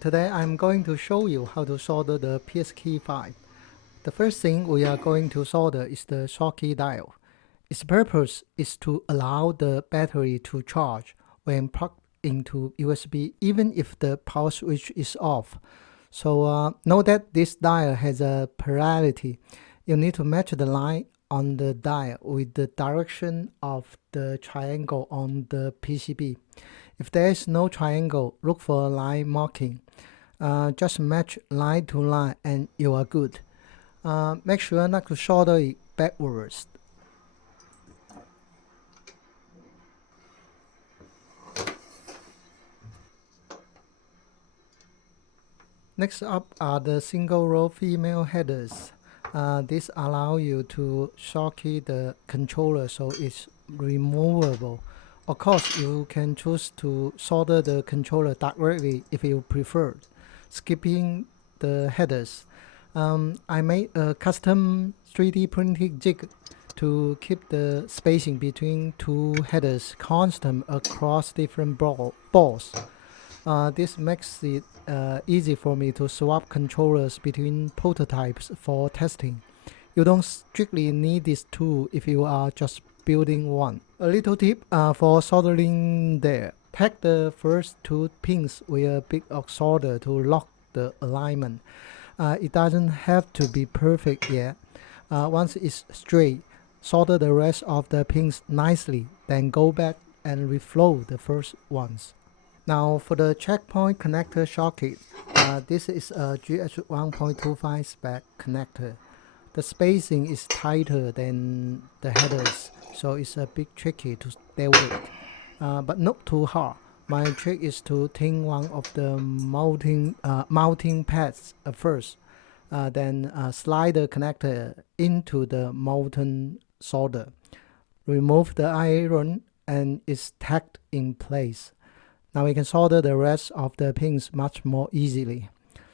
Today I'm going to show you how to solder the pskeeb5. The first thing we are going to solder is the Schottky diode. Its purpose is to allow the battery to charge when plugged into USB even if the power switch is off. So note that this diode has a polarity. You need to match the line on the diode with the direction of the triangle on the PCB. If there is no triangle, look for a line marking. Just match line to line and you are good. Make sure not to solder it backwards. Next up are the single row female headers. This allows you to Schottky the controller so it's removable. Of course, you can choose to solder the controller directly if you prefer, skipping the headers. I made a custom 3D printed jig to keep the spacing between two headers constant across different boards. This makes it easy for me to swap controllers between prototypes for testing. You don't strictly need this tool if you are just building one. A little tip for soldering there. Take the first two pins with a big solder to lock the alignment. It doesn't have to be perfect yet. Once it's straight, solder the rest of the pins nicely, then go back and reflow the first ones. Now for the Trackpoint connector socket, this is a GH1.25 spec connector. The spacing is tighter than the headers, so it's a bit tricky to deal with, but not too hard. My trick is to thin one of the mounting pads first, then slide the connector into the molten solder. Remove the iron and it's tacked in place. Now we can solder the rest of the pins much more easily.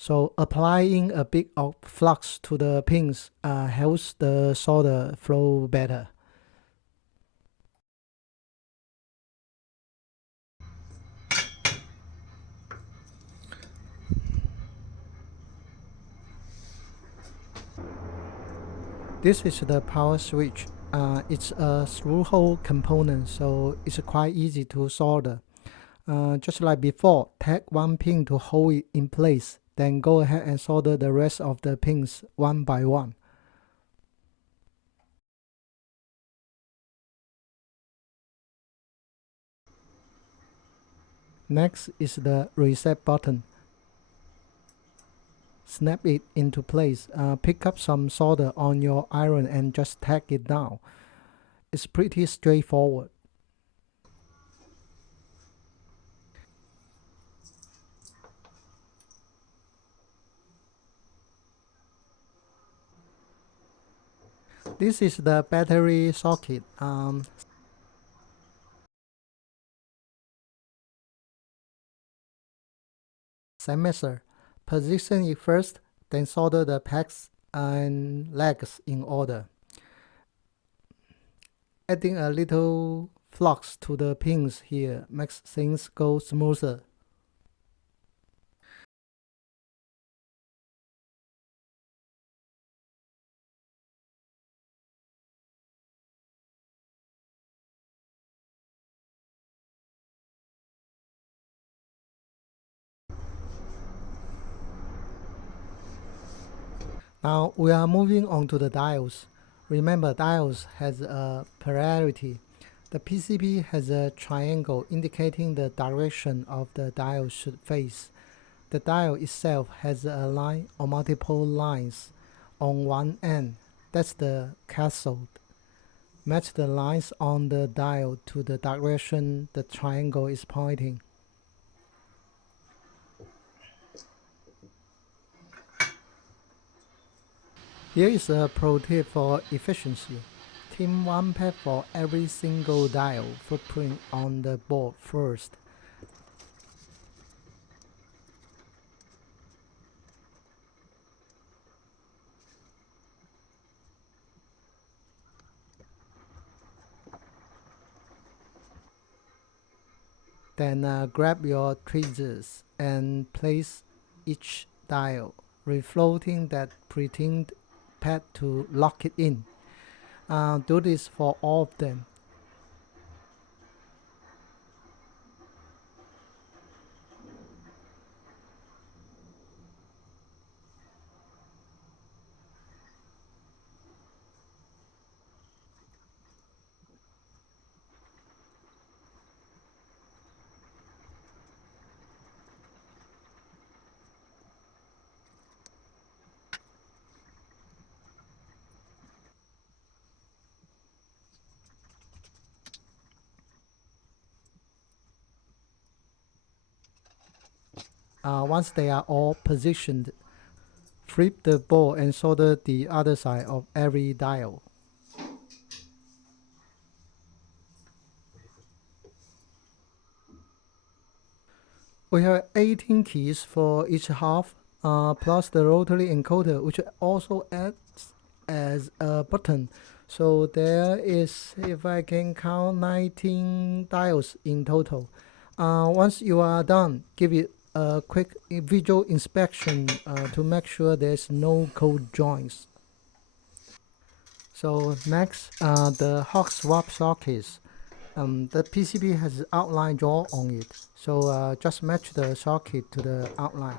So applying a bit of flux to the pins helps the solder flow better. This is the power switch. It's a through-hole component, so it's quite easy to solder. Just like before, take one pin to hold it in place, then go ahead and solder the rest of the pins one by one. Next is the reset button. Snap it into place. Pick up some solder on your iron and just tack it down. It's pretty straightforward. This is the battery socket. Semester. Position it first, then solder the pegs and legs in order. Adding a little flux to the pins here makes things go smoother. Now we are moving on to the diodes. Remember, diodes has a polarity. The PCB has a triangle indicating the direction of the diode should face. The diode itself has a line or multiple lines on one end. That's the cathode. Match the lines on the diode to the direction the triangle is pointing. Here is a pro tip for efficiency. Trim one pad for every single diode footprint on the board first. Then grab your tweezers and place each diode, refloating that pretend pad to lock it in. Do this for all of them. Once they are all positioned, flip the board and solder the other side of every diode. We have 18 keys for each half, plus the rotary encoder, which also acts as a button. So there is, if I can count, 19 diodes in total. Once you are done, give it a quick visual inspection to make sure there's no cold joints. So next, the Hotswap Sockets. The PCB has outline draw on it, so just match the socket to the outline.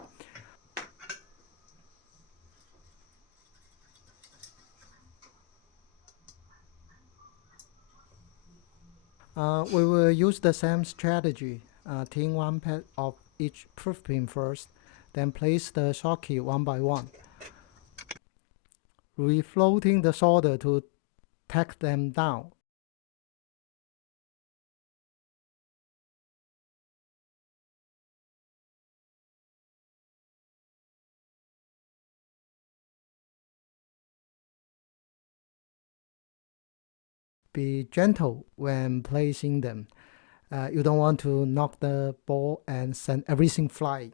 We will use the same strategy. Thin one pad of each proof pin first, then place the socket one by one, refloating the solder to tack them down. Be gentle when placing them. You don't want to knock the ball and send everything flying.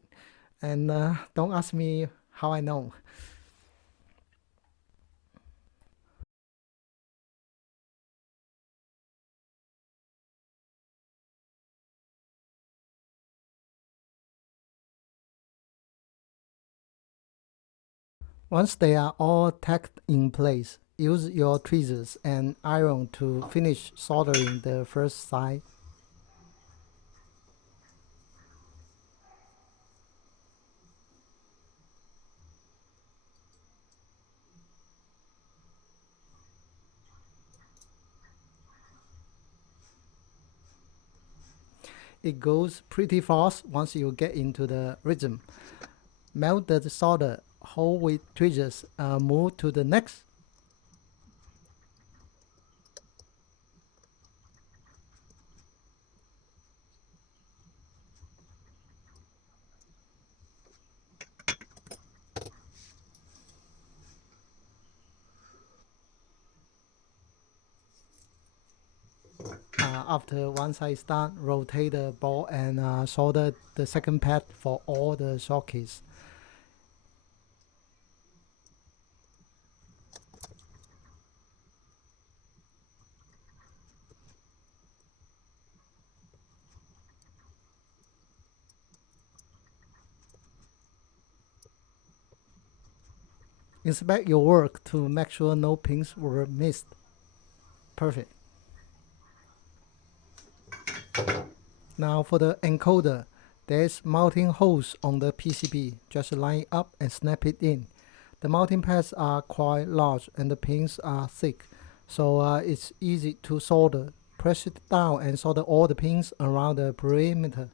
And don't ask me how I know. Once they are all tacked in place, use your tweezers and iron to finish soldering the first side. It goes pretty fast once you get into the rhythm. Melt the solder, hold with tweezers, move to the next. After one side is done, rotate the ball and solder the second pad for all the sockets. Inspect your work to make sure no pins were missed. Perfect. Now for the encoder, there's mounting holes on the PCB. Just line it up and snap it in. The mounting pads are quite large and the pins are thick, so it's easy to solder. Press it down and solder all the pins around the perimeter.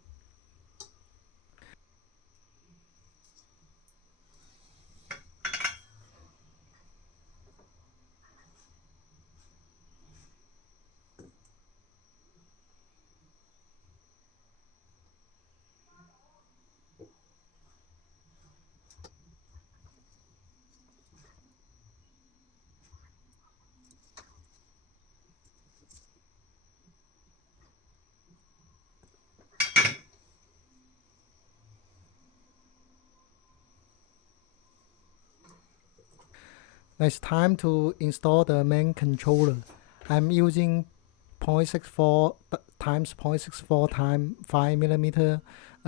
Now it's time to install the main controller. I'm using 0.64 times 0.64 times 5 millimeter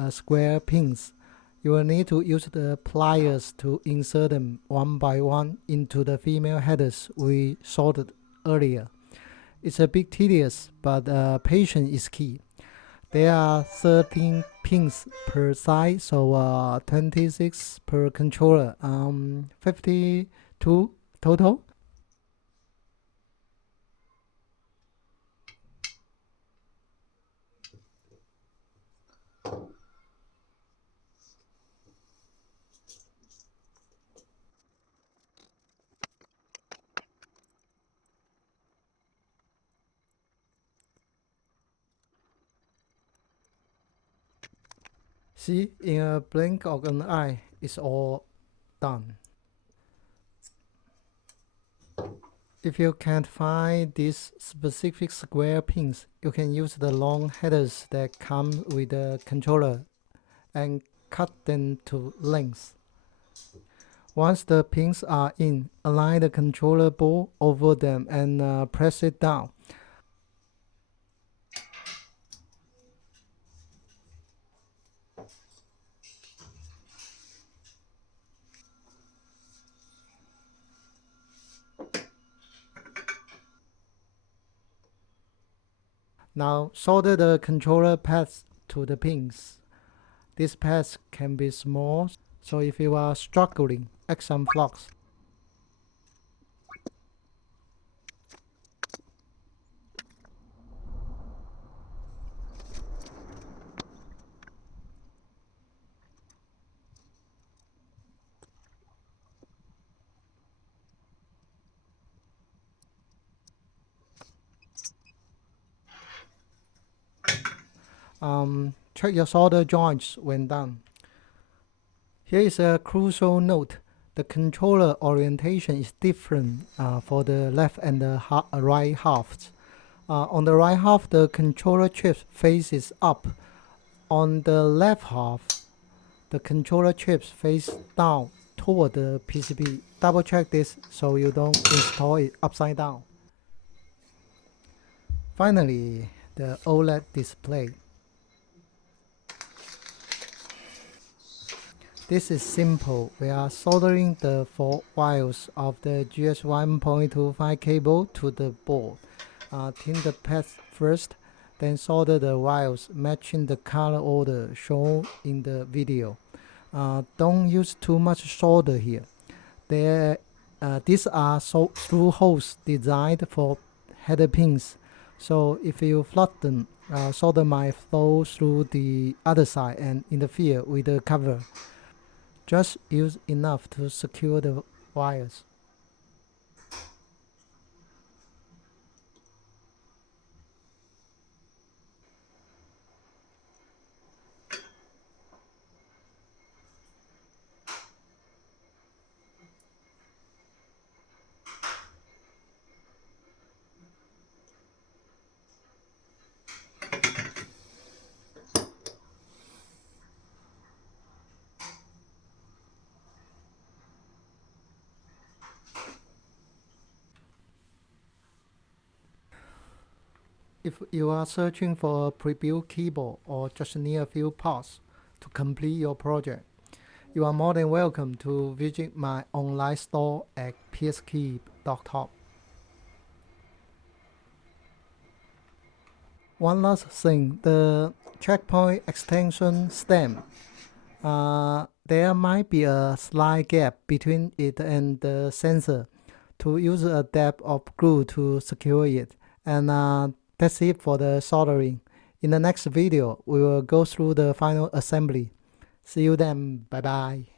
square pins. You will need to use the pliers to insert them one by one into the female headers we soldered earlier. It's a bit tedious, but patience is key. There are 13 pins per side, so 26 per controller, 52 total. See, in a blink of an eye, it's all done. If you can't find these specific square pins, you can use the long headers that come with the controller and cut them to length. Once the pins are in, align the controller board over them and press it down. Now solder the controller pads to the pins. These pads can be small, so if you are struggling, add some flux. Check your solder joints when done. Here is a crucial note. The controller orientation is different for the left and the right halves. On the right half, the controller chip faces up. On the left half, the controller chips face down toward the PCB. Double check this so you don't install it upside down. Finally, the OLED display. This is simple. We are soldering the 4 wires of the GS 1.25 cable to the board. Tin the pads first, then solder the wires matching the color order shown in the video. Don't use too much solder here. These are through holes designed for header pins, so if you flood them, solder might flow through the other side and interfere with the cover. Just use enough to secure the wires. If you are searching for a pre-built keyboard or just need a few parts to complete your project, you are more than welcome to visit my online store at pskeeb.top. One last thing, the Trackpoint extension stem. There might be a slight gap between it and the sensor. To use a dab of glue to secure it. And that's it for the soldering. In the next video, we will go through the final assembly. See you then. Bye bye.